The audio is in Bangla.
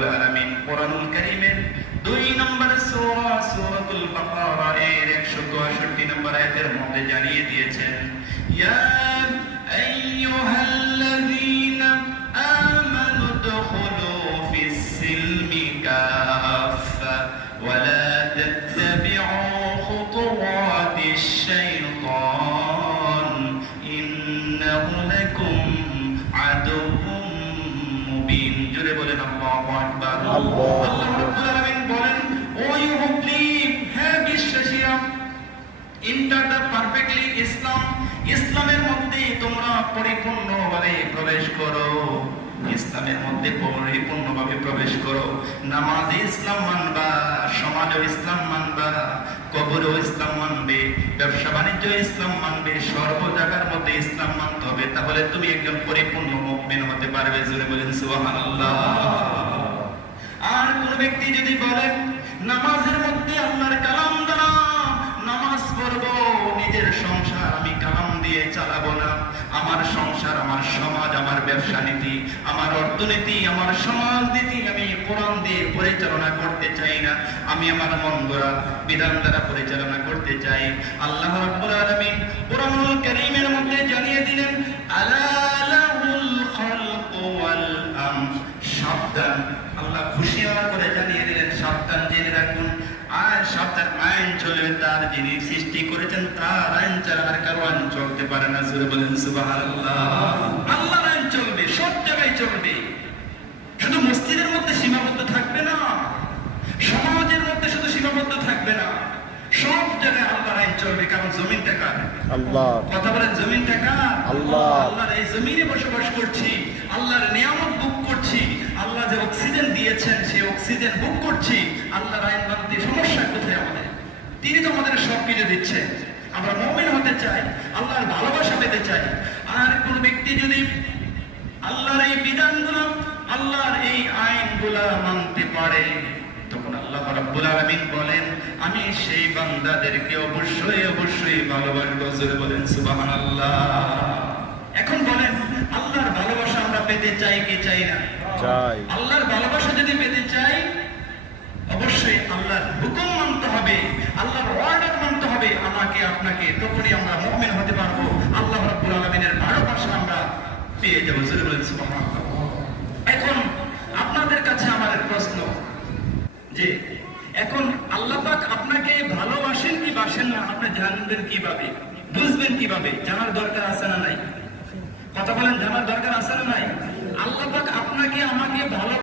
রব্বুল আলামিন কোরআনুল কারীমের 2 নম্বর সূরা সূরাতুল বাকারা এর 162 নম্বর আয়াতের মধ্যে জানিয়ে দিয়েছেন, ইয়া আইয়ুহাল্লাযীনা আমানু দুখুলু ফিস সিলমি কাফা ওয়া লা তাত্তাবি'উ খুতুওয়াতিশ শাইতান ইন্নাহু লাকুম আদুউম মুবিন। জোরে বলেন আল্লাহু আকবার। আল্লাহ রাব্বুল আলামিন বলেন, ও ইউ হু বিলিভ, হে বিশ্বাসীরা, এন্টার দ্য পারফেক্টলি ইসলাম, ইসলামের মধ্যে তোমরা পরিপূর্ণভাবে প্রবেশ করো, ইসলামের মধ্যে পরিপূর্ণভাবে প্রবেশ করো। নামাজে ইসলাম মানবা, সমাজে ইসলাম মানবা, কবরও ইসলাম মানবে, ব্যবসা বাণিজ্য ইসলাম মানবে, সর্ব জায়গার মধ্যে ইসলাম মানতে হবে, তাহলে তুমি একজন পরিপূর্ণ মুমিন হতে পারবে। জোরে বলেন সুবহানাল্লাহ। আর কোন ব্যক্তি যদি বলেন নামাজের মধ্যে আল্লাহর কালাম দ্বারা নামাজ পড়বো, নিজের সংসার আমি কালাম দিয়ে চালাবো না, আমার সংসার, আমার সমাজ, আমার ব্যবসা নীতি, আমার অর্থনীতি, আমার সমাজ নীতি আমি কোরআন দিয়ে পরিচালনা করতে চাই না, আমি আমার মন গড়া বিধান দ্বারা পরিচালনা করতে চাই। আল্লাহ রাব্বুল আলামিন কোরআনুল কারীমের মধ্যে জানিয়ে দিলেন, আলা লাহুল খালকু ওয়াল আমর, সাবধান। আল্লাহ হুঁশিয়ার করে জানিয়ে দিলেন, সাবধান, জেনে রাখুন, আর সাবধান, আইন চলবে তার, যিনি সৃষ্টি করেছেন তার আইন ছাড়া আর কারো আইন চলতে পারে না। জোরে বলেন সুবহানাল্লাহ। আল্লাহর আইন চলবে, সব জায়গায় চলবে, শুধু মসজিদের মধ্যে সীমাবদ্ধ থাকবে না, সমাজের মধ্যে শুধু সীমাবদ্ধ থাকবে না, সব জায়গায় আল্লাহর আইন চলবে। কারণ জমিনটা কার? আল্লাহ। কথা বলেন, জমিনটা কার? আল্লাহ। আল্লাহর এই জমিনে বসবাস করছি, আল্লাহর নিয়ামত ভোগ করছি, আল্লাহ যে অক্সিজেন দিয়েছেন সেই অক্সিজেন ভোগ করছি। আল্লাহর আইন মানতে সমস্যা কোথায় আমাদের? তিনি তো আমাদের সবকিছু দিচ্ছেন। আমরা মুমিন হতে চাই, আল্লাহর ভালোবাসা পেতে চাই। আর কোন ব্যক্তি যদি আল্লাহর এই বিধানগুলো, আল্লাহর এই আইনগুলা মানতে পারে, তখন আল্লাহ রাব্বুল আলামিন বলেন, আমি সেই বান্দাদেরকে অবশ্যই অবশ্যই ভালোবাসবো। জোরে বলেন সুবহানাল্লাহ। এখন বলেন, আল্লাহর ভালোবাসা আমরা পেতে চাই কি চাই না? চাই। আল্লাহর ভালোবাসা যদি পেতে চাই, অবশ্যই আল্লাহর হুকুম মানতে হবে, আল্লাহর অর্ডার মানতে হবে আমাকে আপনাকে, তখনই আমরা মুমিন হতে পারবো। আল্লাহ রাব্বুল আলামিনের ভালোবাসা আমরা পেয়ে যাবো। জোরে বলেন সুবহানাল্লাহ। এখন আপনাদের কাছে আমার প্রশ্ন, যে এখন আল্লাহ পাক আপনাকে ভালোবাসেন কি বাসেন না, আপনি জানবেন কিভাবে, বুঝবেন কিভাবে? জানার দরকার আছে না নাই? কথা বলেন, জানার দরকার আছে না নাই? আল্লাহ পাক আপনাকে আমাকে ভালো